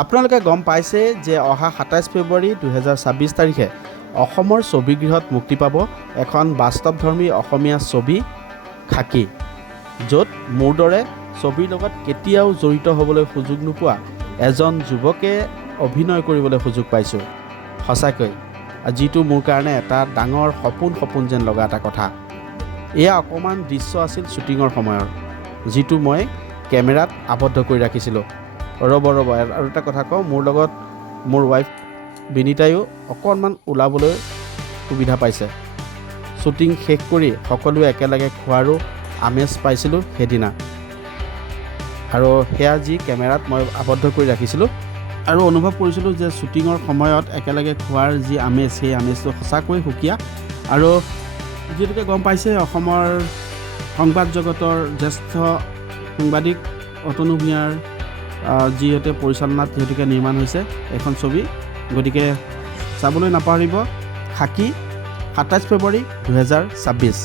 আপোনালোকে গম পাইছে যে অহা ২৭ ফেব্ৰুৱাৰী ২০২৬ তাৰিখে অসমৰ ছবিগৃহত মুক্তি পাব এখন বাস্তৱধৰ্মী অসমীয়া ছবি খাকী, য'ত মোৰ দৰে ছবিৰ লগত কেতিয়াও জড়িত হ'বলৈ সুযোগ নোপোৱা এজন যুৱকে অভিনয় কৰিবলৈ সুযোগ পাইছোঁ। সঁচাকৈ যিটো মোৰ কাৰণে এটা ডাঙৰ সপোন যেন লগা এটা কথা। এয়া অকণমান দৃশ্য আছিল শ্বুটিঙৰ সময়ৰ, যিটো মই কেমেৰাত আবদ্ধ কৰি ৰাখিছিলোঁ। ৰ'ব আৰু এটা কথা কওঁ, মোৰ লগত মোৰ ৱাইফ বিনীতায়ো অকণমান ওলাবলৈ সুবিধা পাইছে। শ্বুটিং শেষ কৰি সকলোৱে একেলগে খোৱাৰো আমেজ পাইছিলোঁ সেইদিনা, আৰু সেয়া যি কেমেৰাত মই আবদ্ধ কৰি ৰাখিছিলোঁ আৰু অনুভৱ কৰিছিলোঁ যে শ্বুটিঙৰ সময়ত একেলগে খোৱাৰ যি আমেজ, সেই আমেজটো সঁচাকৈ সুকীয়া। আৰু যিহেতুকে গম পাইছে অসমৰ সংবাদ জগতৰ জ্যেষ্ঠ সাংবাদিক অতনু ভূঞাৰ যিহেতু পৰিচালনাত যিহেতুকে নিৰ্মাণ হৈছে এখন ছবি, গতিকে চাবলৈ নাপাহৰিব খাকী ২৭ ফেব্ৰুৱাৰী ২০২৬।